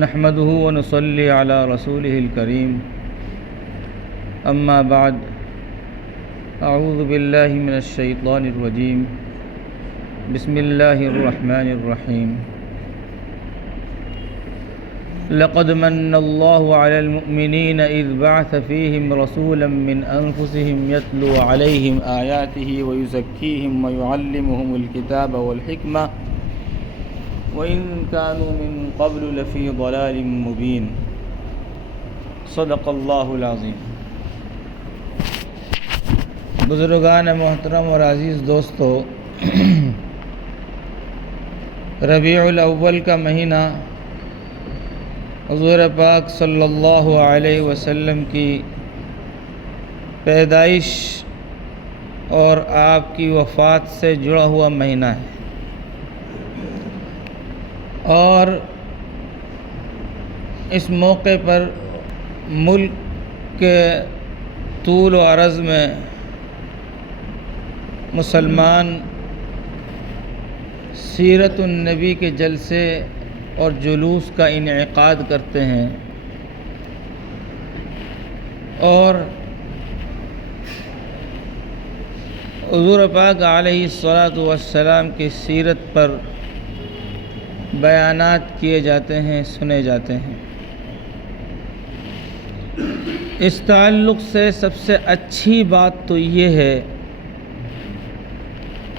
نحمده ونصلي على رسوله الكريم أما بعد أعوذ بالله من الشيطان الرجيم بسم الله الرحمن الرحيم لقد من الله على المؤمنين إذ بعث فيهم رسولا من أنفسهم يتلو عليهم آياته ويزكيهم ويعلمهم الكتاب والحكمة وإن كانوا من قبل لفي ضلال مبين صدق اللہ العظیم۔ بزرگان محترم اور عزیز دوستو، ربیع الاول کا مہینہ حضور پاک صلی اللہ علیہ وسلم کی پیدائش اور آپ کی وفات سے جڑا ہوا مہینہ ہے، اور اس موقع پر ملک کے طول و عرض میں مسلمان سیرت النبی کے جلسے اور جلوس کا انعقاد کرتے ہیں، اور حضور پاک علیہ الصلاۃ والسلام کی سیرت پر بیانات کیے جاتے ہیں، سنے جاتے ہیں۔ اس تعلق سے سب سے اچھی بات تو یہ ہے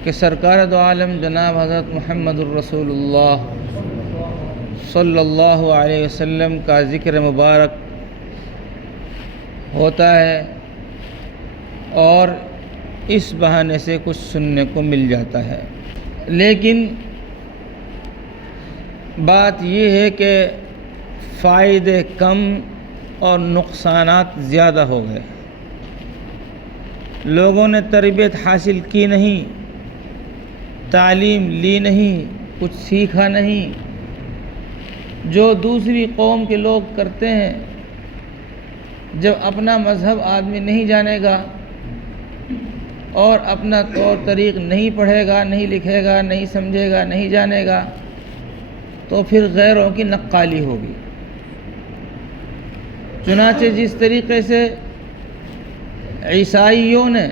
کہ سرکار دو عالم جناب حضرت محمد الرسول اللہ صلی اللہ علیہ وسلم کا ذکر مبارک ہوتا ہے، اور اس بہانے سے کچھ سننے کو مل جاتا ہے۔ لیکن بات یہ ہے کہ فائدے کم اور نقصانات زیادہ ہو گئے۔ لوگوں نے تربیت حاصل کی نہیں، تعلیم لی نہیں، کچھ سیکھا نہیں۔ جو دوسری قوم کے لوگ کرتے ہیں، جب اپنا مذہب آدمی نہیں جانے گا اور اپنا طور طریق نہیں پڑھے گا، نہیں لکھے گا، نہیں سمجھے گا، نہیں جانے گا، تو پھر غیروں کی نقالی ہوگی۔ چنانچہ جس طریقے سے عیسائیوں نے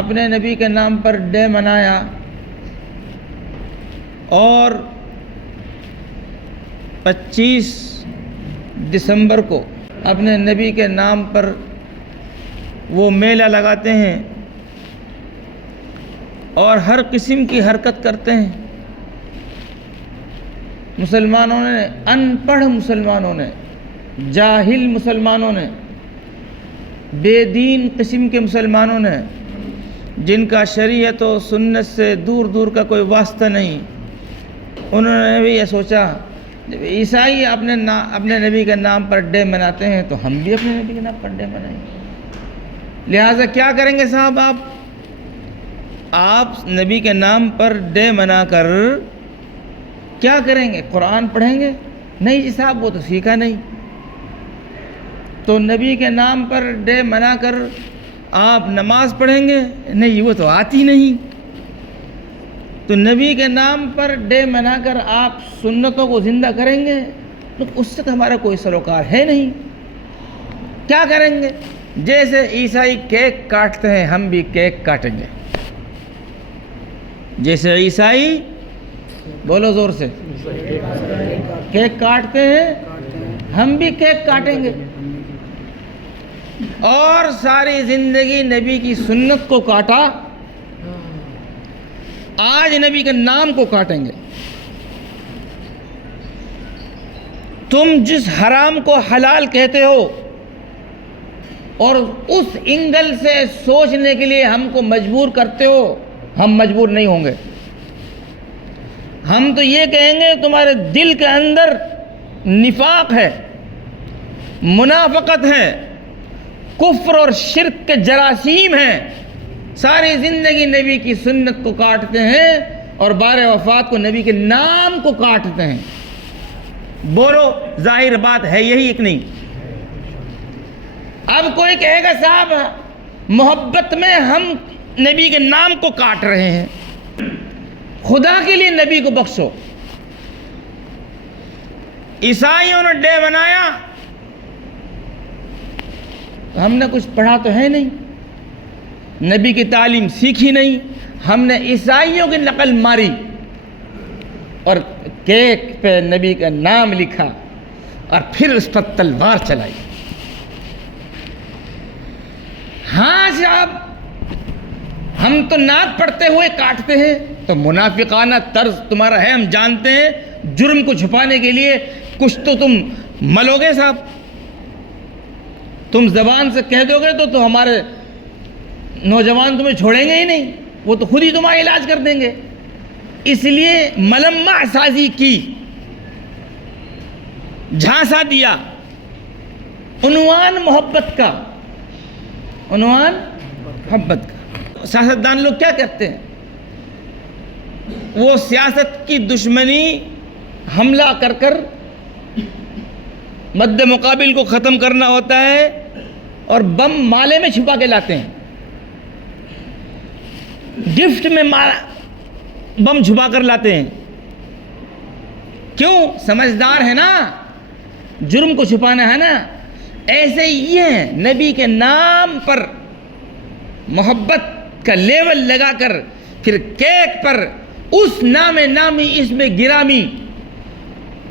اپنے نبی کے نام پر ڈے منایا اور 25 دسمبر کو اپنے نبی کے نام پر وہ میلہ لگاتے ہیں اور ہر قسم کی حرکت کرتے ہیں، مسلمانوں نے، ان پڑھ مسلمانوں نے، جاہل مسلمانوں نے، بے دین قسم کے مسلمانوں نے، جن کا شریعت و سنت سے دور دور کا کوئی واسطہ نہیں، انہوں نے بھی یہ سوچا جب عیسائی اپنے نبی کے نام پر ڈے مناتے ہیں تو ہم بھی اپنے نبی کے نام پر ڈے منائیں گے۔ لہٰذا کیا کریں گے صاحب، آپ نبی کے نام پر ڈے منا کر کیا کریں گے؟ قرآن پڑھیں گے؟ نہیں جی صاحب، وہ تو سیکھا نہیں۔ تو نبی کے نام پر ڈے منا کر آپ نماز پڑھیں گے؟ نہیں، وہ تو آتی نہیں۔ تو نبی کے نام پر ڈے منا کر آپ سنتوں کو زندہ کریں گے؟ تو اس سے تو ہمارا کوئی سروکار ہے نہیں۔ کیا کریں گے؟ جیسے عیسائی کیک کاٹتے ہیں ہم بھی کیک کاٹیں گے۔ جیسے عیسائی، بولو زور سے، کیک کاٹتے ہیں ہم بھی کیک کاٹیں گے، اور ساری زندگی نبی کی سنت کو کاٹا، آج نبی کے نام کو کاٹیں گے۔ تم جس حرام کو حلال کہتے ہو اور اس اینگل سے سوچنے کے لیے ہم کو مجبور کرتے ہو، ہم مجبور نہیں ہوں گے۔ ہم تو یہ کہیں گے تمہارے دل کے اندر نفاق ہے، منافقت ہے، کفر اور شرک کے جراثیم ہیں، ساری زندگی نبی کی سنت کو کاٹتے ہیں اور بار وفات کو نبی کے نام کو کاٹتے ہیں۔ بولو، ظاہر بات ہے یہی ایک نہیں؟ اب کوئی کہے گا صاحب محبت میں ہم نبی کے نام کو کاٹ رہے ہیں، خدا کے لیے نبی کو بخشو۔ عیسائیوں نے ڈے بنایا، ہم نے کچھ پڑھا تو ہے نہیں، نبی کی تعلیم سیکھی نہیں، ہم نے عیسائیوں کی نقل ماری اور کیک پہ نبی کا نام لکھا اور پھر اس پر تلوار چلائی۔ ہاں صاحب، ہم تو نعت پڑھتے ہوئے کاٹتے ہیں، تو منافقانہ طرز تمہارا ہے، ہم جانتے ہیں، جرم کو چھپانے کے لیے کچھ تو تم ملو گے صاحب، تم زبان سے کہہ دو گے تو ہمارے نوجوان تمہیں چھوڑیں گے ہی نہیں، وہ تو خود ہی تمہارا علاج کر دیں گے۔ اس لیے ملمہ سازی کی، جھانسا دیا، عنوان محبت کا، عنوان محبت کا۔ سیاستدان لوگ کیا کرتے ہیں؟ وہ سیاست کی دشمنی حملہ کر کر مد مقابل کو ختم کرنا ہوتا ہے اور بم مالے میں چھپا کے لاتے ہیں، گفٹ میں بم چھپا کر لاتے ہیں۔ کیوں؟ سمجھدار ہے نا، جرم کو چھپانا ہے نا۔ ایسے ہی یہ ہے، نبی کے نام پر محبت کا لیول لگا کر پھر کیک پر اس نام نامی اسم گرامی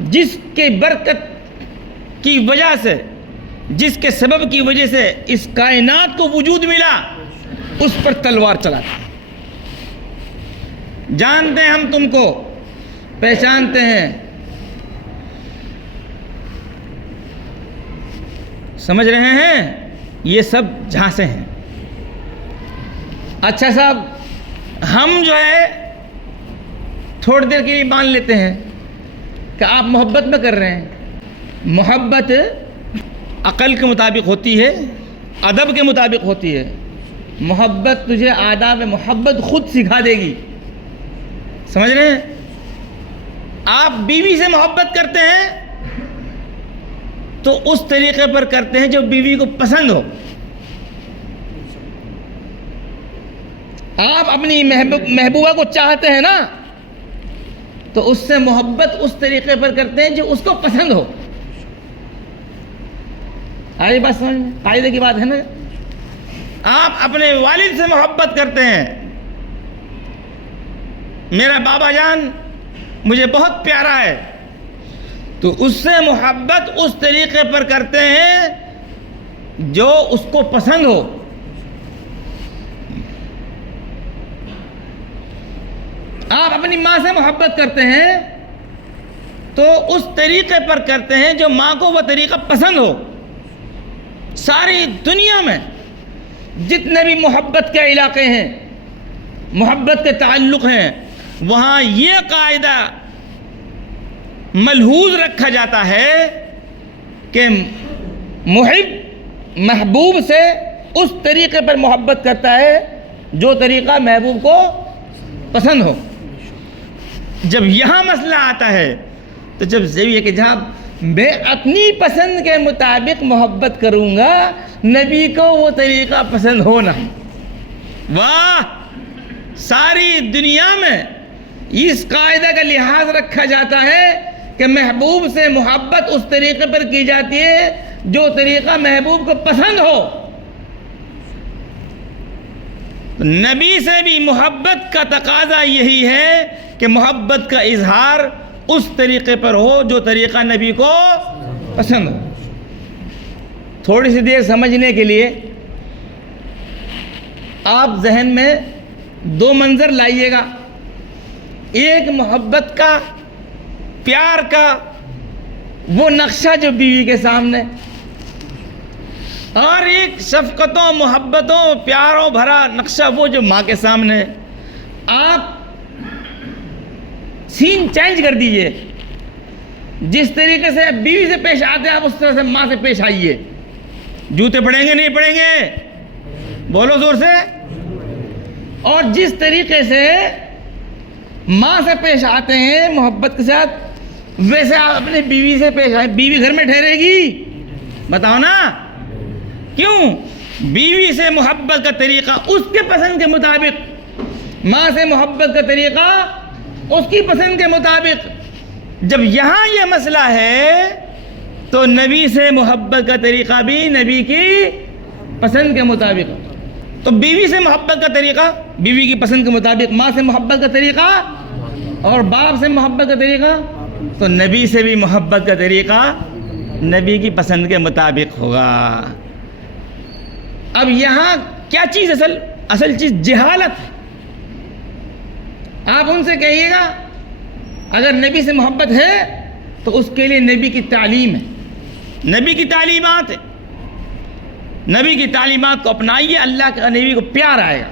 جس کے برکت کی وجہ سے، جس کے سبب کی وجہ سے اس کائنات کو وجود ملا، اس پر تلوار چلاتے ہیں۔ جانتے ہیں ہم تم کو، پہچانتے ہیں، سمجھ رہے ہیں؟ یہ سب جھانسے ہیں۔ اچھا صاحب، ہم جو ہے تھوڑی دیر کے لیے مان لیتے ہیں کہ آپ محبت میں کر رہے ہیں۔ محبت عقل کے مطابق ہوتی ہے، ادب کے مطابق ہوتی ہے۔ محبت تجھے آداب محبت خود سکھا دے گی، سمجھ رہے ہیں؟ آپ بیوی سے محبت کرتے ہیں تو اس طریقے پر کرتے ہیں جو بیوی کو پسند ہو۔ آپ اپنی محبوبہ کو چاہتے ہیں نا، تو اس سے محبت اس طریقے پر کرتے ہیں جو اس کو پسند ہو۔ آئی بات سمجھ میں؟ قاعدے کی بات ہے نا۔ آپ اپنے والد سے محبت کرتے ہیں، میرا بابا جان مجھے بہت پیارا ہے، تو اس سے محبت اس طریقے پر کرتے ہیں جو اس کو پسند ہو۔ آپ اپنی ماں سے محبت کرتے ہیں تو اس طریقے پر کرتے ہیں جو ماں کو وہ طریقہ پسند ہو۔ ساری دنیا میں جتنے بھی محبت کے علاقے ہیں، محبت کے تعلق ہیں، وہاں یہ قاعدہ ملحوظ رکھا جاتا ہے کہ محب محبوب سے اس طریقے پر محبت کرتا ہے جو طریقہ محبوب کو پسند ہو۔ جب یہاں مسئلہ آتا ہے تو جب یہ کہ جہاں میں اپنی پسند کے مطابق محبت کروں گا، نبی کو وہ طریقہ پسند ہونا، واہ! ساری دنیا میں اس قاعدہ کا لحاظ رکھا جاتا ہے کہ محبوب سے محبت اس طریقے پر کی جاتی ہے جو طریقہ محبوب کو پسند ہو۔ نبی سے بھی محبت کا تقاضا یہی ہے کہ محبت کا اظہار اس طریقے پر ہو جو طریقہ نبی کو پسند ہو۔ تھوڑی سی دیر سمجھنے کے لیے آپ ذہن میں دو منظر لائیے گا، ایک محبت کا، پیار کا وہ نقشہ جو بیوی کے سامنے، اور ایک شفقتوں، محبتوں، پیاروں بھرا نقشہ وہ جو ماں کے سامنے۔ آپ سین چینج کر دیجئے، جس طریقے سے بیوی سے پیش آتے ہیں آپ اس طرح سے ماں سے پیش آئیے۔ جوتے پڑیں گے نہیں پڑیں گے؟ بولو زور سے۔ اور جس طریقے سے ماں سے پیش آتے ہیں محبت کے ساتھ، ویسے آپ اپنے بیوی سے پیش آئیں۔ بیوی گھر میں ٹھہرے گی؟ بتاؤ نا کیوں؟ بیوی سے محبت کا طریقہ اس کے پسند کے مطابق، ماں سے محبت کا طریقہ اس کی پسند کے مطابق۔ جب یہاں یہ مسئلہ ہے تو نبی سے محبت کا طریقہ بھی نبی کی پسند کے مطابق، تو بیوی سے محبت کا طریقہ بیوی کی پسند کے مطابق، ماں سے محبت کا طریقہ اور باپ سے محبت کا طریقہ، تو نبی سے بھی محبت کا طریقہ نبی کی پسند کے مطابق ہوگا۔ اب یہاں کیا چیز اصل چیز جہالت ہے۔ آپ ان سے کہیے گا اگر نبی سے محبت ہے تو اس کے لیے نبی کی تعلیم ہے، نبی کی تعلیمات ہے، نبی کی تعلیمات کو اپنائیے، اللہ کے نبی کو پیار آئے گا۔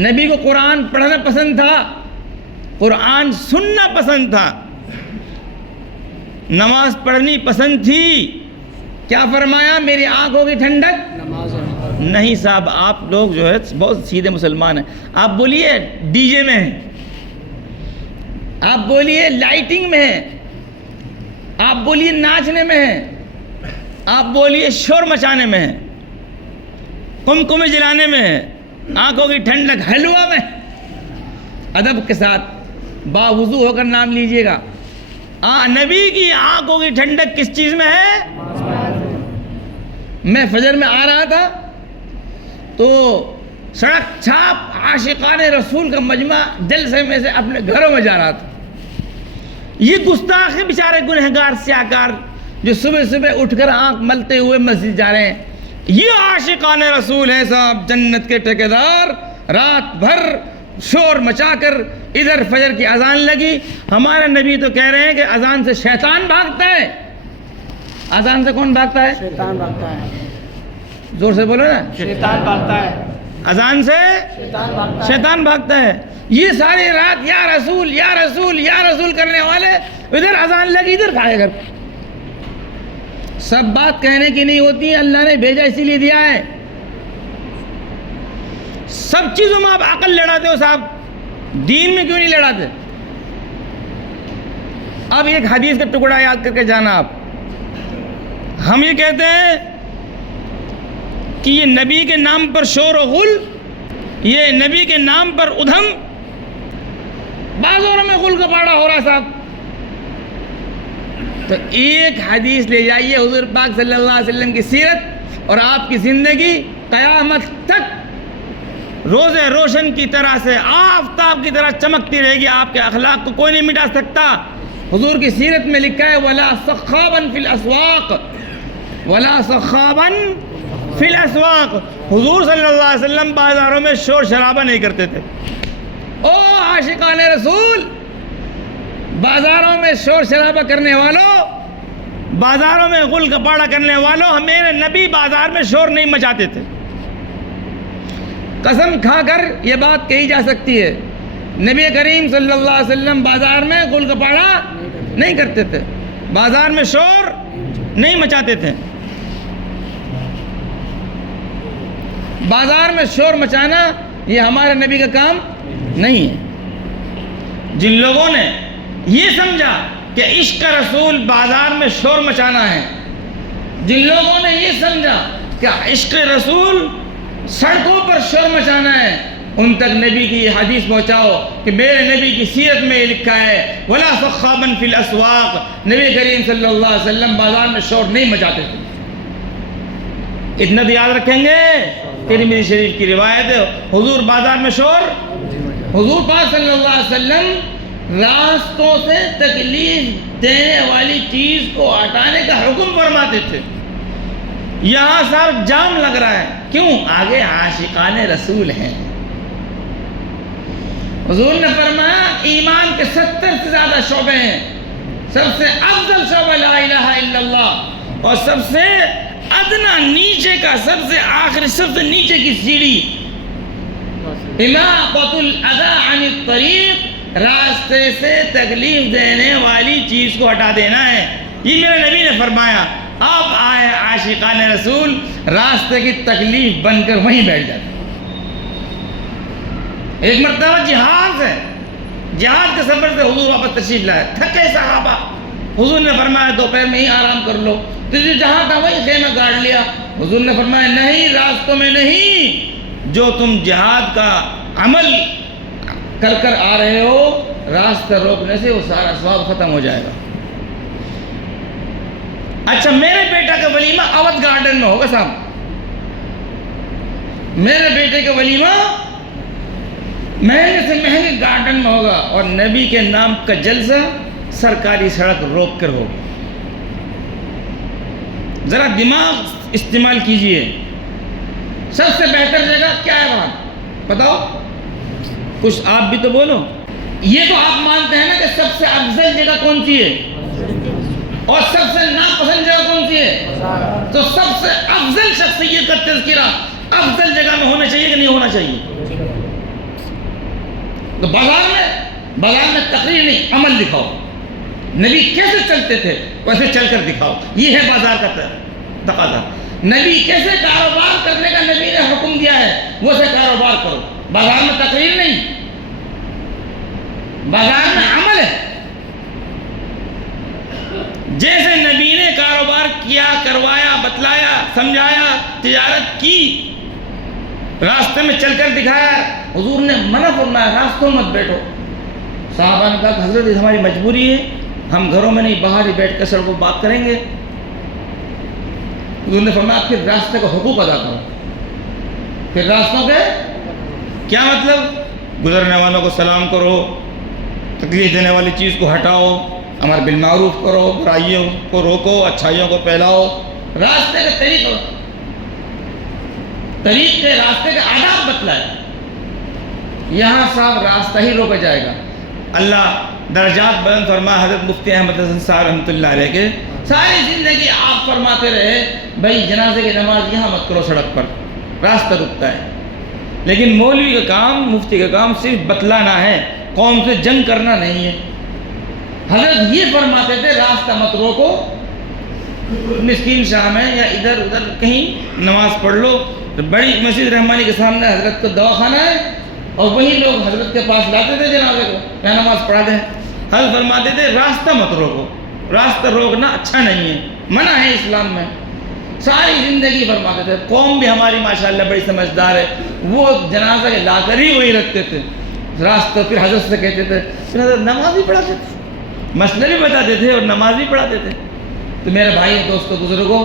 نبی کو قرآن پڑھنا پسند تھا، قرآن سننا پسند تھا، نماز پڑھنی پسند تھی۔ کیا فرمایا؟ میری آنکھوں کی ٹھنڈک نماز ہے۔ نہیں صاحب، آپ لوگ جو ہے بہت سیدھے مسلمان ہیں۔ آپ بولیے ڈی جے میں ہیں، آپ بولیے لائٹنگ میں ہیں، آپ بولیے ناچنے میں ہیں، آپ بولیے شور مچانے میں ہیں، قمقمے جلانے میں ہیں، آنکھوں کی ٹھنڈک حلوہ میں۔ ادب کے ساتھ باوضو ہو کر نام لیجئے گا۔ نبی کی آنکھوں کی ٹھنڈک کس چیز میں ہے؟ میں فجر میں آ رہا تھا تو سڑک چھاپ عاشقان رسول کا مجمع جلسے میں سے اپنے گھروں میں جا رہا تھا۔ یہ گستاخ بیچارے گنہگار سیاہکار جو صبح صبح اٹھ کر آنکھ ملتے ہوئے مسجد جا رہے ہیں، یہ عاشقان رسول ہیں صاحب، جنت کے ٹھیکیدار۔ رات بھر شور مچا کر ادھر فجر کی اذان لگی، ہمارے نبی تو کہہ رہے ہیں کہ اذان سے شیطان بھاگتا ہے۔ اذان سے کون بھاگتا ہے؟ شیطان بھاگتا ہے۔ زور سے بولو نا، شیطان بھاگتا ہے۔ اذان سے شیطان بھاگتا ہے۔ شیطان بھاگتا ہے۔ یہ ساری رات یا رسول یا رسول یا رسول کرنے والے، ادھر اذان لگی ادھر کھائے گھر۔ سب بات کہنے کی نہیں ہوتی ہے، اللہ نے بھیجا اسی لیے دیا ہے۔ سب چیزوں میں آپ عقل لڑاتے ہو صاحب، دین میں کیوں نہیں لڑاتے؟ اب ایک حدیث کا ٹکڑا یاد کر کے جانا آپ۔ ہم یہ کہتے ہیں کہ یہ نبی کے نام پر شور و غل، یہ نبی کے نام پر ادھم، بعض میں غل کا پاڑا ہو رہا صاحب۔ تو ایک حدیث لے جائیے حضور پاک صلی اللہ علیہ وسلم کی سیرت، اور آپ کی زندگی قیامت تک روز روشن کی طرح سے آفتاب کی طرح چمکتی رہے گی۔ آپ کے اخلاق کو کوئی نہیں مٹا سکتا۔ حضور کی سیرت میں لکھا ہے وَلَا صَخَّابًا فِي الْأَسْوَاقِ، وَلَا صَخَّابًا فِي الْأَسْوَاقِ۔ حضور صلی اللہ علیہ وسلم بازاروں میں شور شرابہ نہیں کرتے تھے۔ او عاشقان رسول، بازاروں میں شور شرابہ کرنے والوں، بازاروں میں غل گپاڑا کرنے والوں، میرے نبی بازار میں شور نہیں مچاتے تھے۔ قسم کھا کر یہ بات کہی جا سکتی ہے، نبی کریم صلی اللہ علیہ وسلم بازار میں غل گپاڑا نہیں کرتے تھے، بازار میں شور نہیں مچاتے تھے۔ بازار میں شور مچانا یہ ہمارے نبی کا کام نہیں ہے۔ جن لوگوں نے یہ سمجھا کہ عشق رسول بازار میں شور مچانا ہے، جن لوگوں نے یہ سمجھا کہ عشق رسول سڑکوں پر شور مچانا ہے، ان تک نبی کی یہ حدیث پہنچاؤ کہ میرے نبی کی سیرت میں یہ لکھا ہے وَلَا صَخَّابًا فِي الْأَسْوَاقِ، نبی کریم صلی اللہ علیہ وسلم بازار میں شور نہیں مچاتے تھے۔ اتنا تو یاد رکھیں گے۔ ترمذی شریف کی روایت ہے، حضور بازار میں شور، حضور پاک صلی اللہ علیہ وسلم راستوں سے تکلیف دینے والی چیز کو ہٹانے کا حکم فرماتے تھے۔ یہاں صاحب جام لگ رہا ہے، کیوں؟ آگے عاشقان رسول ہیں۔ حضور نے فرمایا ایمان کے 70 سے زیادہ شعبے ہیں، سب سے افضل شعبہ لا الہ الا اللہ، اور سب سے ادنا نیچے کا، سب سے آخری، سب سے نیچے کی سیڑھی اماطۃ الاذی عن الطریق، راستے سے تکلیف دینے والی چیز کو ہٹا دینا ہے۔ یہ میرے نبی نے فرمایا۔ اب آئے عاشقان رسول راستے کی تکلیف بن کر وہیں بیٹھ جاتے۔ ایک مرتبہ جہاد ہے، جہاد کے سفر سے حضور واپس تشریف لائے، تھکے صحابہ، حضور نے فرمایا دوپہر میں ہی آرام کر لو، تو جہاں تھا وہی خیمہ گاڑ لیا۔ حضور نے فرمایا نہیں، راستوں میں نہیں، جو تم جہاد کا عمل کر کر آ رہے ہو راستہ روکنے سے وہ سارا ثواب ختم ہو جائے گا۔ اچھا میرے بیٹا کا ولیمہ اودھ گارڈن میں ہوگا صاحب، میرے بیٹے کا ولیمہ مہنگے سے مہنگے گارڈن میں ہوگا اور نبی کے نام کا جلسہ سرکاری سڑک روک کر ہوگا۔ ذرا دماغ استعمال کیجئے، سب سے بہتر جگہ کیا ہے وہاں بتاؤ؟ کچھ آپ بھی تو بولو۔ یہ تو آپ مانتے ہیں نا کہ سب سے افضل جگہ کون سی ہے اور سب سے ناپسند جگہ کون سی ہے؟ تو سب سے افضل شخصیت کا تذکرہ افضل جگہ میں ہونا چاہیے کہ نہیں ہونا چاہیے؟ تو بازار میں تقریر نہیں، عمل دکھاؤ۔ نبی کیسے چلتے تھے ویسے چل کر دکھاؤ، یہ ہے بازار کا تقاضا۔ نبی کیسے کاروبار کرنے کا نبی نے حکم دیا ہے ویسے کاروبار کرو، بازار میں تقریر نہیں، بازار میں عمل ہے۔ جیسے نبی نے کاروبار کیا، کروایا، بتلایا، سمجھایا، تجارت کی، راستے میں چل کر دکھایا۔ حضور نے منع فرمایا راستوں مت بیٹھو۔ صحابہ نے کہا کہ حضرت یہ ہماری مجبوری ہے، ہم گھروں میں نہیں باہر ہی بیٹھ کر سڑکوں بات کریں گے۔ حضور نے فرمایا پھر راستے کا حقوق ادا کرو۔ پھر راستوں کے کیا مطلب؟ گزرنے والوں کو سلام کرو، تکلیف دینے والی چیز کو ہٹاؤ، امر بالمعروف کرو، برائیوں کو روکو، اچھائیوں کو پھیلاؤ۔ راستے کا طریق کے راستے کے آداب بتلائے۔ یہاں صاحب راستہ ہی روکا جائے گا۔ اللہ درجات بلند فرما حضرت مفتی احمد حسن صاحب رحمۃ اللہ علیہ کے ساری زندگی آپ فرماتے رہے بھائی جنازے کی نماز یہاں مت کرو، سڑک پر راستہ رکتا ہے۔ لیکن مولوی کا کام، مفتی کا کام صرف بتلانا ہے، قوم سے جنگ کرنا نہیں ہے۔ حضرت یہ فرماتے تھے راستہ مت روکو، مسکین شاہ میں یا ادھر ادھر کہیں نماز پڑھ لو۔ بڑی مسجد رحمانی کے سامنے حضرت کا دواخانہ ہے اور وہی لوگ حضرت کے پاس لاتے تھے جنازے کو، یا نماز پڑھا دیں۔ حضرت فرماتے تھے راستہ مت روکو، راستہ روکنا اچھا نہیں ہے، منع ہے اسلام میں۔ ساری زندگی فرماتے تھے۔ قوم بھی ہماری ماشاءاللہ بڑی سمجھدار ہے، وہ جنازہ لا کر ہی وہی رکھتے تھے راستہ، پھر حضرت سے کہتے تھے، پھر حضرت نماز بھی پڑھاتے تھے، مسئلہ بھی بتاتے تھے اور نماز بھی پڑھاتے تھے۔ تو میرے بھائی دوستو بزرگوں،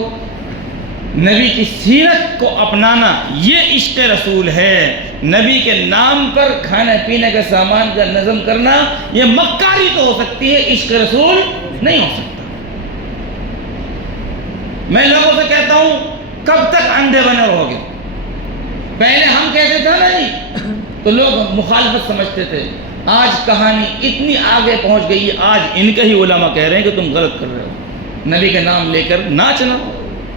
نبی کی سیرت کو اپنانا یہ عشق رسول ہے۔ نبی کے نام پر کھانے پینے کا سامان کا نظم کرنا یہ مکاری تو ہو سکتی ہے، عشق رسول نہیں ہو سکتا۔ میں لوگوں سے کہتا ہوں کب تک اندھے بنے رہو گے؟ پہلے ہم کہتے تھے نا جی تو لوگ مخالفت سمجھتے تھے، آج کہانی اتنی آگے پہنچ گئی ہے، آج ان کے ہی علماء کہہ رہے ہیں کہ تم غلط کر رہے ہو۔ نبی کے نام لے کر ناچنا،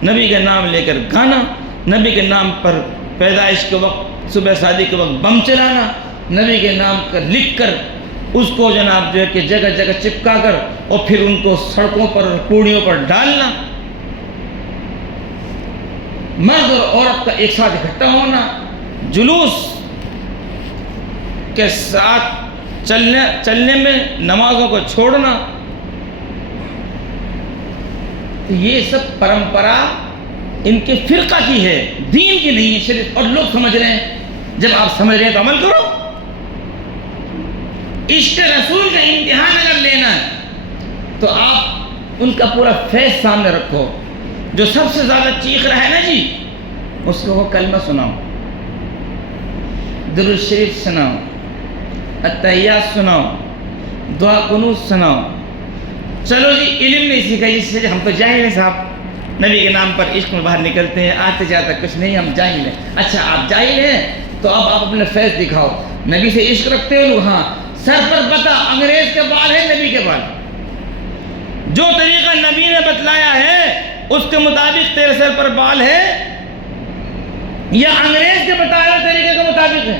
نبی کے نام لے کر گانا، نبی کے نام پر پیدائش کے وقت صبح شادی کے وقت بم چلانا، نبی کے نام کا لکھ کر اس کو جناب جو ہے کہ جگہ جگہ چپکا کر اور پھر ان کو سڑکوں پر کوڑیوں پر ڈالنا، مرد اور عورت کا ایک ساتھ اکٹھا ہونا، جلوس کے ساتھ چلنے میں نمازوں کو چھوڑنا، یہ سب پرمپرا ان کے فرقہ کی ہے، دین کی نہیں ہے، شریف۔ اور لوگ سمجھ رہے ہیں، جب آپ سمجھ رہے ہیں تو عمل کرو۔ عشق رسول کا امتحان اگر لینا ہے تو آپ ان کا پورا فیض سامنے رکھو۔ جو سب سے زیادہ چیخ رہا ہے نا جی، اس کو وہ کلمہ سناؤ، درود شریف سناؤ، التحیات سناؤ، دعا قنوت سناؤ۔ چلو جی علم نہیں سیکھا، جس سے ہم تو جاہل ہیں صاحب، نبی کے نام پر عشق میں باہر نکلتے ہیں، آتے جاتا کچھ نہیں، ہم جاہل ہیں۔ اچھا آپ جاہل ہیں تو اب آپ اپنے فیض دکھاؤ، نبی سے عشق رکھتے ہو لوگ، ہاں سر پر بتا انگریز کے بال ہے نبی کے بال، جو طریقہ نبی نے بتلایا ہے اس کے مطابق تیرے سر پر بال ہے یا انگریز کے بتائے ہوئے طریقے کے مطابق ہے؟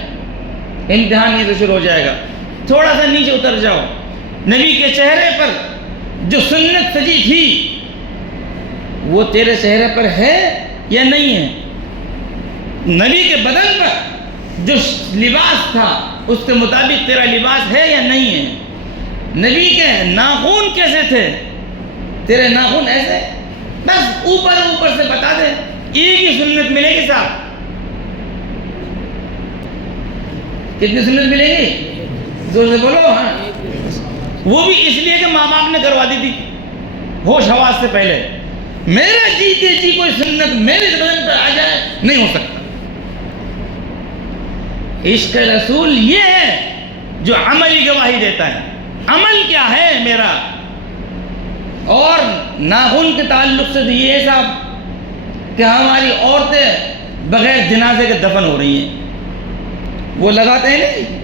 امتحان یہ سے شروع ہو جائے گا۔ تھوڑا سا نیچے اتر جاؤ، نبی کے چہرے پر جو سنت سجی تھی وہ تیرے چہرے پر ہے یا نہیں ہے؟ نبی کے بدن پر جو لباس تھا اس کے مطابق تیرا لباس ہے یا نہیں ہے؟ نبی کے ناخن کیسے تھے؟ تیرے ناخن ایسے؟ بس اوپر سے بتا دے، ایک ہی سنت ملے گی صاحب۔ کتنی سنت ملے گی؟ زور سے بولو۔ ہاں وہ بھی اس لیے کہ ماں باپ نے کروا دی تھی ہوش حواس سے پہلے. میرا جیتے جی کوئی سنت میرے بدن پر آ جائے نہیں ہو سکتا. عشق رسول یہ ہے جو عملی گواہی دیتا ہے. عمل کیا ہے میرا؟ اور ناخن کے تعلق سے تو یہ ہے صاحب کہ ہماری عورتیں بغیر جنازے کے دفن ہو رہی ہیں. وہ لگاتے ہیں نہیں،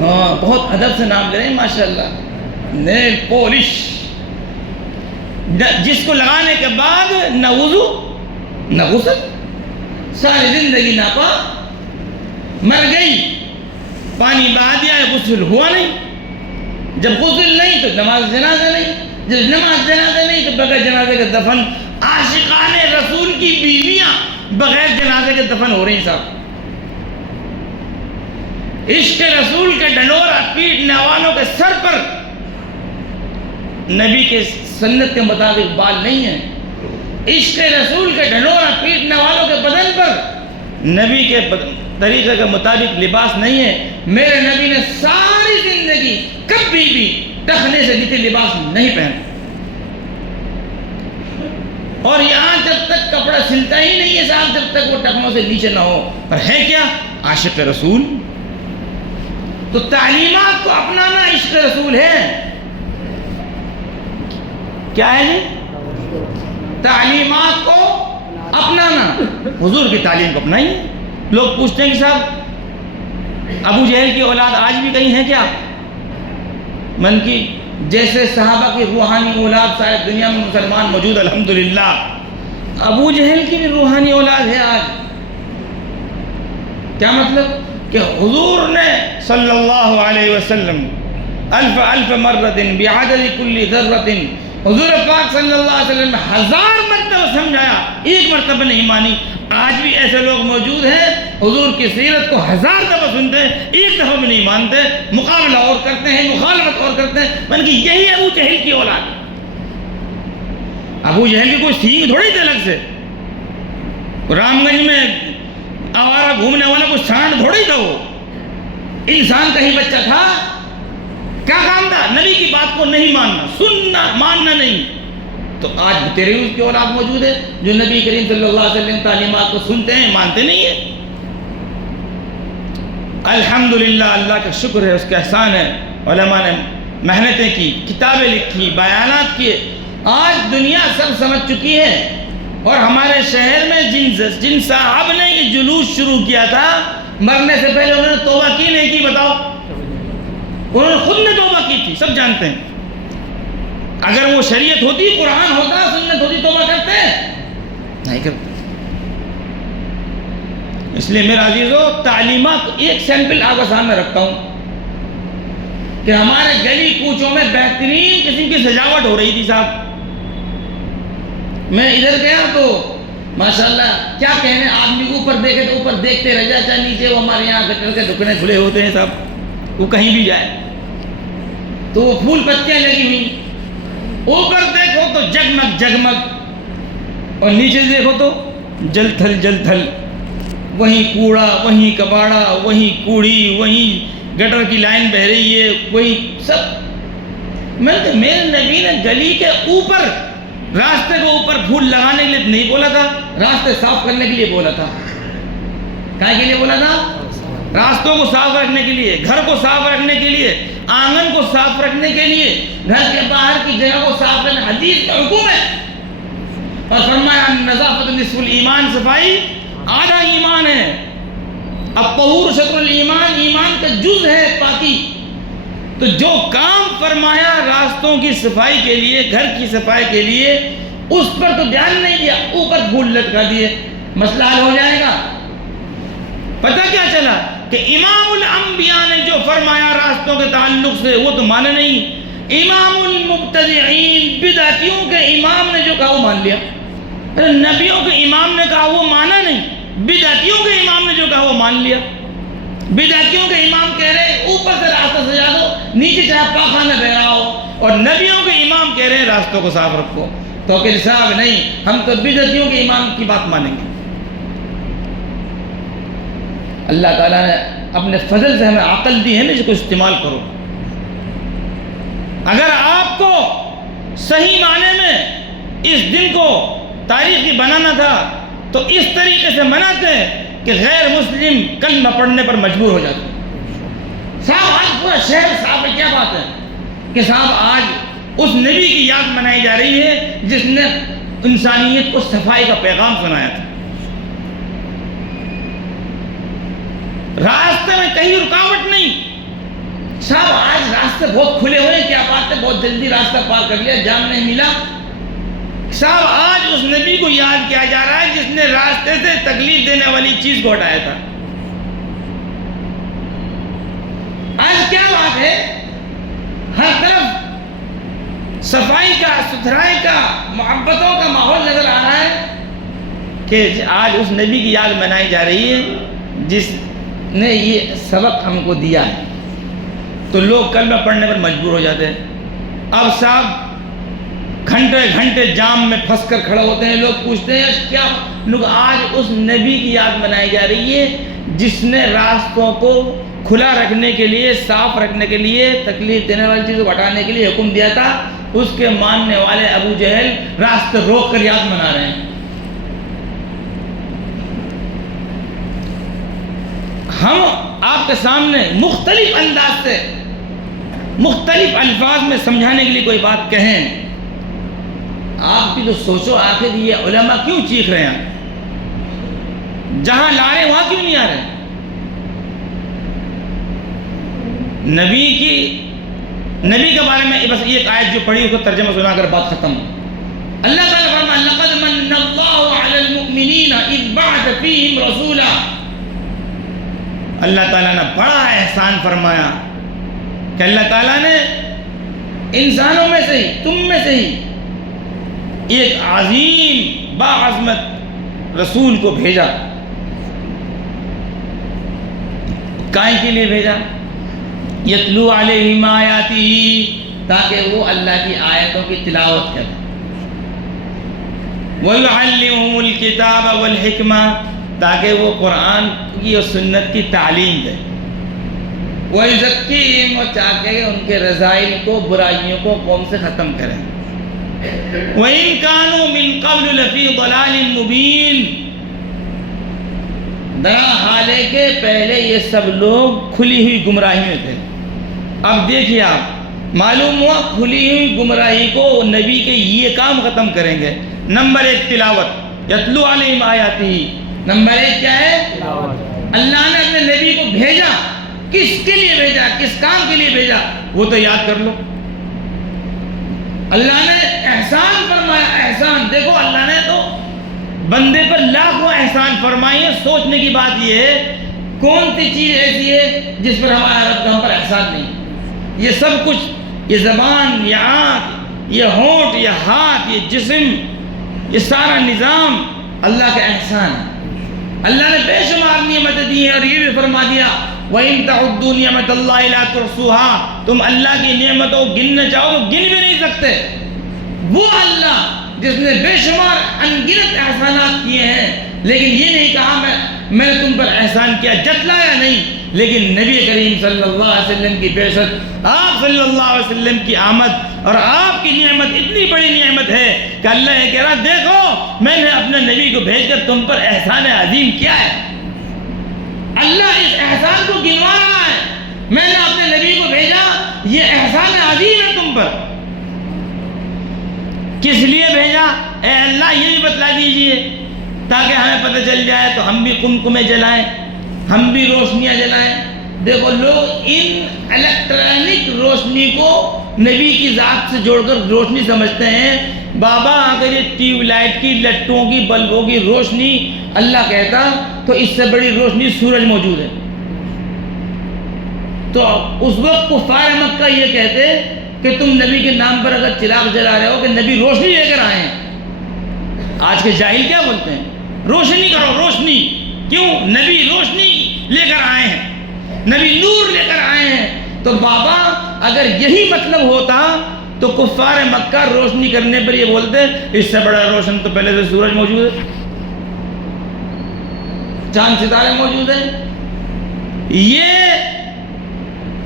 ہاں بہت ادب سے نام لے رہے ہیں ماشاءاللہ، نیل پولش، جس کو لگانے کے بعد نہ وضو نہ غسل، ساری زندگی ناپاک، مر گئی، پانی بہا دیا، غسل ہوا نہیں. جب غسل نہیں تو نماز جنازہ نہیں، جب نماز جنازہ نہیں تو بغیر جنازے کے دفن. عاشقان رسول کی بیویاں بغیر جنازے کے دفن ہو رہی ہیں صاحب. عشق رسول کے ڈنڈورا پیٹنے والوں کے سر پر نبی کے سنت کے مطابق بال نہیں ہیں. عشق رسول کے ڈنڈورا پیٹنے والوں کے بدن پر نبی کے طریقے کے مطابق لباس نہیں ہے. میرے نبی نے ساری زندگی کبھی بھی ٹخنے سے نیچے لباس نہیں پہنا. اور یہاں جب تک کپڑا سلتا ہی نہیں ہے صاحب جب تک وہ ٹخنوں سے نیچے نہ ہو. پر ہے کیا؟ عاشق رسول. تو تعلیمات کو اپنانا عشق رسول ہے. کیا ہے جی؟ تعلیمات کو اپنانا. حضور کی تعلیم کو اپنائیے. لوگ پوچھتے ہیں کہ صاحب ابو جہل کی اولاد آج بھی کہیں ہے کیا؟ من کی جیسے صحابہ کی روحانی اولاد شاید دنیا میں مسلمان موجود الحمدللہ، ابو جہل کی بھی روحانی اولاد ہے آج. کیا مطلب؟ کہ حضور نے صلی اللہ علیہ وسلم الف مرۃ بعدد کل ذرۃ، حضور پاک صلی اللہ علیہ وسلم نے 1000 مرتبہ سمجھایا، ایک مرتبہ نہیں مانی. آج بھی ایسے لوگ موجود ہیں حضور کی سیرت کو 1000 دفعہ سنتے ہیں، ایک دفعہ بھی نہیں مانتے، مقابلہ اور کرتے ہیں، مخالفت اور کرتے ہیں. بلکہ یہی ابو جہل کی اولاد. ابو جہل کی کوئی سینگ تھوڑی تھے الگ سے. رام گنج میں آوارہ گھومنے والا کوئی سانڈ تھوڑی تھا. وہ انسان کا ہی بچہ تھا. کیا کام تھا؟ نبی کی بات کو نہیں ماننا، سننا، ماننا نہیں. تو آج تیرے اس کی اولاد موجود ہے جو نبی کریم صلی اللہ علیہ وسلم تعلیمات کو سنتے ہیں، مانتے نہیں ہیں. الحمدللہ، اللہ کا شکر ہے، اس کا احسان ہے. علماء نے محنتیں کی، کتابیں لکھی، بیانات کیے. آج دنیا سب سمجھ چکی ہے. اور ہمارے شہر میں جن صاحب نے یہ جلوس شروع کیا تھا، مرنے سے پہلے انہوں نے توبہ کی نہیں کی؟ بتاؤ. انہوں نے خود نے توبہ کی تھی، سب جانتے ہیں. اگر وہ شریعت ہوتی، قرآن ہوتا، سنت ہوتی، توبہ کرتے نہیں کرتے. اس لیے میرا عزیزو، تعلیمات ایک سیمپل آپ کے سامنے رکھتا ہوں کہ ہمارے گلی کوچوں میں بہترین قسم کی سجاوٹ ہو رہی تھی صاحب. میں ادھر گیا تو ماشاءاللہ کیا کہنے، آدمی اوپر دیکھے تو اوپر دیکھتے رہ جاتا، نیچے وہ ہمارے یہاں گٹر کے دکنے کھلے ہوتے ہیں صاحب. وہ کہیں بھی جائے تو وہ پھول پتیاں لگی ہوئی. اوپر دیکھو تو جگمگ جگمگ، اور نیچے دیکھو تو جل تھل جل تھل. وہیں کوڑا، وہیں کباڑا، وہیں کوڑی، وہیں گٹر کی لائن بہہ رہی ہے، وہی سب. میرے نبی نے گلی کے اوپر، راستے کو اوپر پھول لگانے کے لیے نہیں بولا تھا، راستے صاف کرنے کے لیے بولا تھا. کہاں کے لیے بولا تھا؟ راستوں کو صاف رکھنے کے لیے، گھر کو صاف رکھنے کے لیے، آنگن کو صاف رکھنے کے لیے، گھر کے باہر کی جگہ کو صاف رکھنا حدیث کا حکم ہے. اور فرمایا نظافت نصف الایمان، صفائی آدھا ایمان ہے. الطہور شطر الایمان، ایمان کا جز ہے پاکی. تو جو کام فرمایا راستوں کی صفائی کے لیے، گھر کی صفائی کے لیے، اس پر تو دھیان نہیں دیا، اوپر پھول لٹکا دیے. مسئلہ حل ہو جائے گا. پتہ کیا چلا کہ امام الانبیاء نے جو فرمایا راستوں کے تعلق سے وہ تو مانا نہیں. امام المبتدعین، بدعتیوں کے امام نے جو کہا وہ مان لیا. نبیوں کے امام نے کہا وہ مانا نہیں، بدعتیوں کے امام نے جو کہا وہ مان لیا. بدعتیوں کے امام کہہ رہے ہیں اوپر سے راستہ سجا دو، نیچے چاہے پاخانہ بہ رہا ہو، اور نبیوں کے امام کہہ رہے ہیں راستوں کو صاف رکھو. تو کہ صاحب نہیں، ہم تو بدعتیوں کے امام کی بات مانیں گے. اللہ تعالیٰ نے اپنے فضل سے ہمیں عقل دی ہے نا، اس کو استعمال کرو۔ اگر آپ کو صحیح معنی میں اس دن کو تاریخی بنانا تھا تو اس طریقے سے مناتے کہ غیر مسلم کلمہ پڑھنے پر مجبور ہو جاتے۔ صاحب آج پورا شہر صاحب ہے، کیا بات ہے کہ صاحب آج اس نبی کی یاد منائی جا رہی ہے جس نے انسانیت کو صفائی کا پیغام سنایا تھا۔ راستے میں کہیں رکاوٹ نہیں، صاحب آج راستے بہت کھلے ہوئے، کیا بات ہے، بہت جلدی راستہ پار کر لیا، جام نہیں ملا۔ صاحب آج اس نبی کو یاد کیا جا رہا ہے جس نے راستے سے تکلیف دینے والی چیز کو ہٹایا تھا۔ آج کیا بات ہے، ہر طرف صفائی کا، ستھرائی کا، محبتوں کا ماحول نظر آ رہا ہے کہ آج اس نبی کی یاد منائی جا رہی ہے جس نے یہ سبق ہم کو دیا ہے، تو لوگ کلمہ پڑھنے پر مجبور ہو جاتے ہیں۔ اب صاحب گھنٹے گھنٹے جام میں پھنس کر کھڑے ہوتے ہیں، لوگ پوچھتے ہیں کیا لوگ، آج اس نبی کی یاد منائی جا رہی ہے جس نے راستوں کو کھلا رکھنے کے لیے، صاف رکھنے کے لیے، تکلیف دینے والی چیزوں کو ہٹانے کے لیے حکم دیا تھا۔ اس کے ماننے والے ابو جہل راستے روک کر یاد منا رہے ہیں۔ ہم آپ کے سامنے مختلف انداز سے، مختلف الفاظ میں سمجھانے کے لیے کوئی بات کہیں، آپ بھی تو سوچو آخر یہ علماء کیوں چیخ رہے ہیں، جہاں لا رہے وہاں کیوں نہیں آ رہے؟ نبی کے بارے میں بس ایک آیت جو پڑھی اس کو ترجمہ سنا کر بات ختم۔ اللہ تعالیٰ فرمایا لقد من اللہ علی المؤمنین اذ بعث فیہم رسولا، اللہ تعالیٰ نے بڑا احسان فرمایا کہ اللہ تعالیٰ نے انسانوں میں سے ہی، تم میں سے ہی ایک عظیم باعظمت رسول کو بھیجا۔ کائیں کے لیے بھیجا؟ یتلو علیہم آیاتہ، تاکہ وہ اللہ کی آیتوں کی تلاوت کرے، وَيُعَلِّمُهُمُ الْكِتَابَ وَالْحِکْمَةَ، تاکہ وہ قرآن کی اور سنت کی تعلیم دے، وَيُزَكِّيهِمْ، اور تاکہ ان کے رذائل کو، برائیوں کو قوم سے ختم کریں۔ وَإِن كَانُوا مِن قَبْلُ لَفِي ضَلَالٍ مُبِينٍ، درا حال ہے کہ پہلے یہ سب لوگ کھلی ہوئی گمراہی میں تھے۔ اب دیکھیے آپ، معلوم ہوا کھلی ہوئی گمراہی کو نبی کے یہ کام ختم کریں گے۔ نمبر ایک تلاوت، یتلو علیہم آیاتہ۔ نمبر ایک کیا ہے؟ تلاوت۔ اللہ نے اپنے نبی کو بھیجا، کس کے لیے بھیجا، کس کام کے لیے بھیجا، وہ تو یاد کر لو۔ اللہ نے احسان فرمایا، احسان دیکھو، اللہ نے تو بندے پر لاکھوں احسان فرمائی ہے۔ سوچنے کی بات یہ ہے کون سی چیز ایسی ہے جس پر ہمارا رب کا ہم پر احسان نہیں؟ یہ سب کچھ، یہ زبان، یہ آنکھ، یہ ہونٹ، یہ ہاتھ، یہ جسم، یہ سارا نظام اللہ کا احسان ہے۔ اللہ نے بے شمار نعمتیں دی ہیں، اور یہ بھی فرما دیا وَإِن تَعُدُّوا نِعْمَةَ اللَّهِ لَا تُحْصُوهَا، تم اللہ کی نعمتوں کو گننا چاہو تو گن بھی نہیں سکتے۔ وہ اللہ جس نے بے شمار انگنت احسانات کیے ہیں، لیکن یہ نہیں کہا میں نے تم پر احسان کیا، جتلایا نہیں، لیکن نبی کریم صلی اللہ علیہ وسلم کی بعثت، آپ صلی اللہ علیہ وسلم کی آمد اور آپ کی نعمت اتنی بڑی نعمت ہے کہ اللہ یہ کہہ رہا دیکھو میں نے اپنے نبی کو بھیج کر تم پر احسان عظیم کیا ہے۔ اللہ اس احسان کو گنوا رہا ہے، میں نے اپنے نبی کو بھیجا، یہ احسان عظیم ہے تم پر۔ کس لیے بھیجا؟ اے اللہ یہ بھی بتلا دیجئے تاکہ ہمیں پتہ چل جائے تو ہم بھی قمقمے جلائیں، ہم بھی روشنیاں جلائیں۔ دیکھو لوگ ان الیکٹرانک روشنی کو نبی کی ذات سے جوڑ کر روشنی سمجھتے ہیں۔ بابا اگر یہ ٹیوب لائٹ کی، لٹوں کی، بلبوں کی روشنی اللہ کہتا تو اس سے بڑی روشنی سورج موجود ہے۔ تو اس وقت کفار مکہ یہ کہتے کہ تم نبی کے نام پر اگر چراغ جلا رہے ہو کہ نبی روشنی لے کر آئے ہیں۔ آج کے جاہل کیا بولتے ہیں؟ روشنی کرو، روشنی۔ کیوں؟ نبی روشنی لے کر آئے ہیں، نبی نور لے کر آئے ہیں۔ تو بابا اگر یہی مطلب ہوتا تو کفار مکہ روشنی کرنے پر یہ بولتے اس سے بڑا روشن تو پہلے سے سورج موجود ہے، چاند ستارے موجود ہیں۔ یہ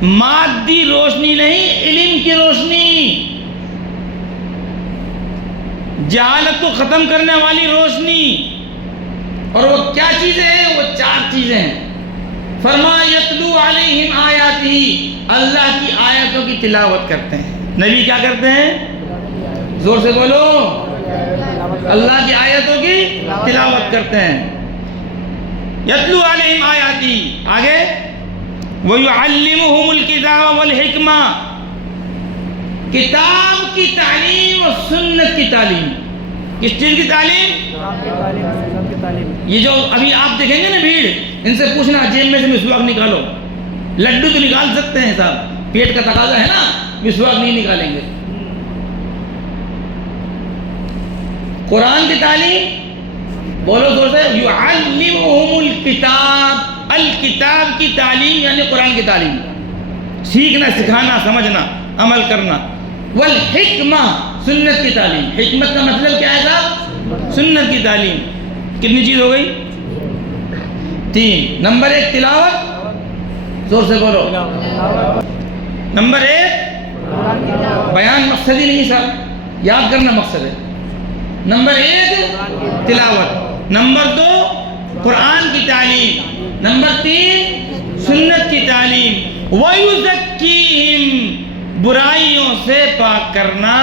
مادی روشنی نہیں، علم کی روشنی، جہالت کو ختم کرنے والی روشنی۔ اور وہ کیا چیزیں ہیں؟ وہ 4 چیزیں ہیں۔ فرمایا یتلو علیہم آیاتہ، اللہ کی آیتوں کی تلاوت کرتے ہیں۔ نبی کیا کرتے ہیں؟ زور سے بولو، اللہ کی آیتوں کی تلاوت کرتے ہیں۔ یتلو علیہم آیاتہ، آگے وَيُعَلِّمُهُمُ الْكِتَابَ وَالْحِکْمَةَ، کتاب کی تعلیم اور سنت کی تعلیم۔ کس چیز کی تعلیم؟ یہ جو ابھی آپ دیکھیں گے نا بھیڑ، ان سے پوچھنا جیب میں سے مسواک نکالو، لڈو تو نکال سکتے ہیں صاحب، پیٹ کا تقاضا ہے نا، مسواک نہیں نکالیں گے۔ قرآن کی تعلیم، بولو زور سے، یعلمہم الکتاب، الکتاب کی تعلیم یعنی قرآن کی تعلیم، سیکھنا، سکھانا، سمجھنا، عمل کرنا۔ والحکمہ، سنت کی تعلیم۔ حکمت کا مطلب کیا ہے صاحب؟ سنت کی تعلیم۔ کتنی چیز ہو گئی؟ 3۔ نمبر 1 تلاوت، زور سے بولو۔ نمبر 1 بیان، مقصدی نہیں صاحب، یاد کرنا مقصد ہے۔ نمبر 1 تلاوت، نمبر 2 قرآن کی تعلیم، نمبر 3 سنت کی تعلیم۔ وَيُزَكِّيهِمْ، برائیوں سے پاک کرنا،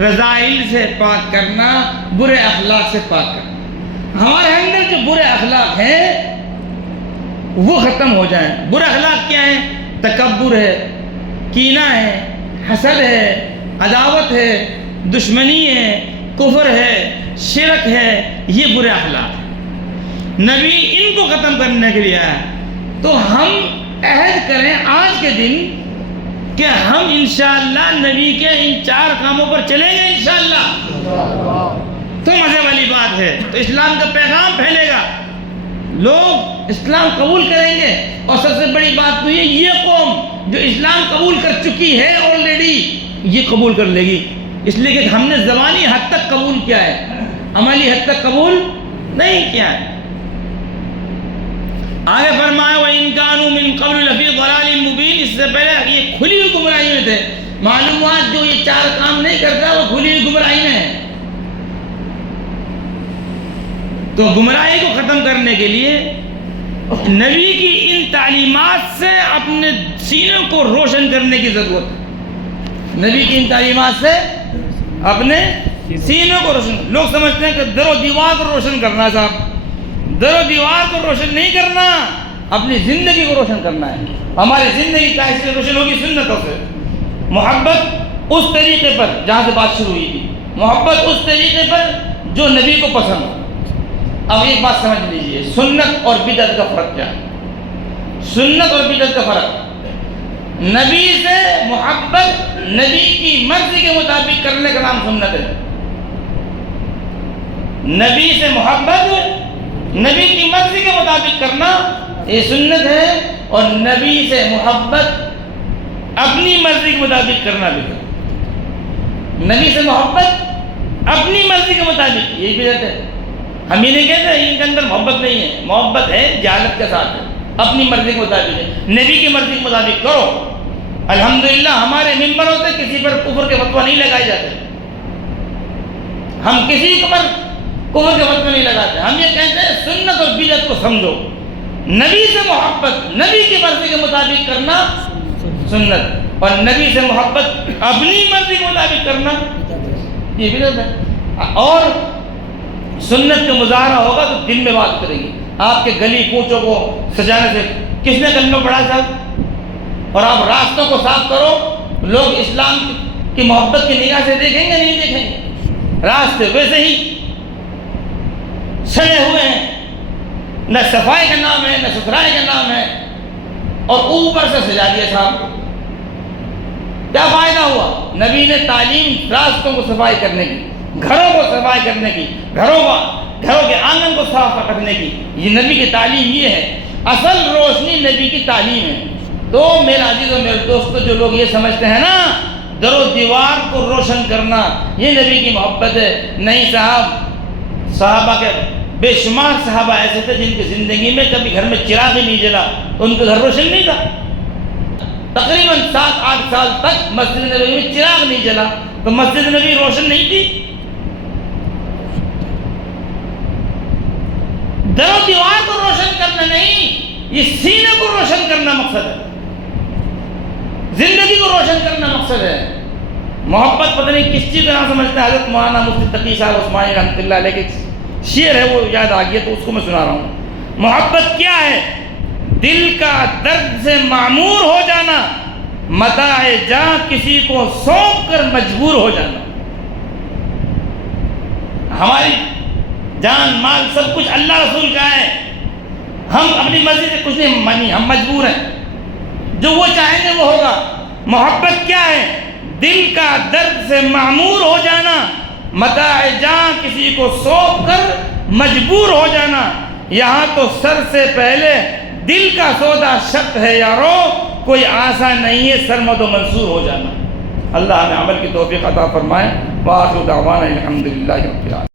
رذائل سے پاک کرنا، برے اخلاق سے پاک کرنا۔ ہمارے اندر جو برے اخلاق ہیں وہ ختم ہو جائیں۔ برے اخلاق کیا ہیں؟ تکبر ہے، کینہ ہے، حسد ہے، عداوت ہے، دشمنی ہے، کفر ہے، شرک ہے، یہ برے اخلاق ہیں۔ نبی ان کو ختم کرنے کے لیے آیا۔ تو ہم عہد کریں آج کے دن کہ ہم انشاءاللہ نبی کے ان 4 کاموں پر چلیں گے انشاءاللہ۔ تو مزے والی بات ہے، تو اسلام کا پیغام پھیلے گا، لوگ اسلام قبول کریں گے۔ اور سب سے بڑی بات تو یہ قوم جو اسلام قبول کر چکی ہے آلریڈی، یہ قبول کر لے گی، اس لیے کہ ہم نے زبانی حد تک قبول کیا ہے، عملی حد تک قبول نہیں کیا ہے۔ آگے فرمایا وَإِن كَانُوا مِن قَبْلُ لَفِي ضَلَالٍ مُبِينٍ، اس سے پہلے یہ کھلی ہوئی گمراہی میں تھے۔ معلوم ہوا جو یہ 4 کام نہیں کرتا وہ کھلی ہوئی گمراہی میں ہے۔ تو گمراہی کو ختم کرنے کے لیے نبی کی ان تعلیمات سے اپنے سینوں کو روشن کرنے کی ضرورت ہے۔ نبی کی ان تعلیمات سے اپنے سینوں کو روشن، لوگ سمجھتے ہیں کہ در و دیوار کو روشن کرنا، صاحب در و دیوار کو روشن نہیں کرنا، اپنی زندگی کو روشن کرنا ہے۔ ہماری زندگی کیسے روشن ہوگی؟ سنتوں سے۔ محبت اس طریقے پر جہاں سے بات شروع ہوئی تھی، محبت اس طریقے پر جو نبی کو پسند ہو۔ اب ایک بات سمجھ لیجئے، سنت اور بدعت کا فرق کیا ہے؟ سنت اور بدعت کا فرق، نبی سے محبت، نبی کی مرضی کے مطابق کرنے کا نام سنت ہے۔ نبی سے محبت، نبی کی مرضی کے مطابق کرنا یہ سنت ہے، اور نبی سے محبت اپنی مرضی کے مطابق کرنا بھی ہے۔ نبی سے محبت اپنی مرضی کے مطابق، یہی بدعت ہے۔ ہم یہ نہیں کہتے ان کے اندر محبت نہیں ہے، محبت ہے، جہالت کے ساتھ ہے، اپنی مرضی کے مطابق ہے۔ نبی کی مرضی کے مطابق کرو۔ الحمدللہ ہمارے ممبروں سے کسی پر کفر کے فتویٰ نہیں لگائے جاتے، ہم کسی پر کفر کے فتویٰ نہیں لگاتے۔ ہم یہ کہتے ہیں سنت اور بدعت کو سمجھو، نبی سے محبت، نبی کی مرضی کے مطابق کرنا سنت، اور نبی سے محبت اپنی مرضی کے مطابق کرنا یہ بدعت ہے۔ اور سنت کا مظاہرہ ہوگا تو دل میں بات کرے گی۔ آپ کے گلی کوچوں کو سجانے سے کس نے کلمہ پڑھا صاحب؟ اور آپ راستوں کو صاف کرو، لوگ اسلام کی محبت کی نگاہ سے دیکھیں گے نہیں دیکھیں گے؟ راستے ویسے ہی سڑے ہوئے ہیں، نہ صفائی کا نام ہے نہ ستھرائی کا نام ہے، اور اوپر سے سجا دیا صاحب۔ کیا فائدہ ہوا؟ نبی نے تعلیم راستوں کو صفائی کرنے کی، گھروں کو صفائی کرنے کی، گھروں کے آنگن کو صاف رکھنے کی، یہ نبی کی تعلیم یہ ہے۔ اصل روشنی نبی کی تعلیم ہے۔ تو میرے عزیزوں میرے دوستو، جو لوگ یہ سمجھتے ہیں نا در و دیوار کو روشن کرنا یہ نبی کی محبت ہے، نہیں صاحب۔ صحابہ کے بے شمار صحابہ ایسے تھے جن کی زندگی میں کبھی گھر میں چراغ ہی نہیں جلا، تو ان کا گھر روشن نہیں تھا۔ تقریباً 7-8 سال تک مسجد نبوی میں چراغ نہیں جلا، تو مسجد نبوی روشن نہیں تھی۔ در و دیوار کو روشن کرنا نہیں، یہ سینے کو روشن کرنا مقصد ہے، زندگی کو روشن کرنا مقصد ہے۔ محبت پتہ نہیں کس چیز کا نام سمجھتے ہیں۔ حضرت مولانا مفتی تقی صاحب عثمانی رحمۃ اللہ علیہ کے شعر ہے، وہ یاد آ گیا تو اس کو میں سنا رہا ہوں۔ محبت کیا ہے؟ دل کا درد سے معمور ہو جانا، متاع جاں کسی کو سونپ کر مجبور ہو جانا۔ ہماری جان مال سب کچھ اللہ رسول کا ہے، ہم اپنی مرضی سے کچھ نہیں مانی، ہم مجبور ہیں، جو وہ چاہیں گے وہ ہوگا۔ محبت کیا ہے؟ دل کا درد سے معمور ہو جانا، متاع جاں کسی کو سونپ کر مجبور ہو جانا۔ یہاں تو سر سے پہلے دل کا سودا شرط ہے یارو، کوئی آسان نہیں ہے سرمد و منصور ہو جانا۔ اللہ ہمیں عمل کی توفیق عطا فرمائے۔ وآخر دعوانا الحمدللہ رب العالمین۔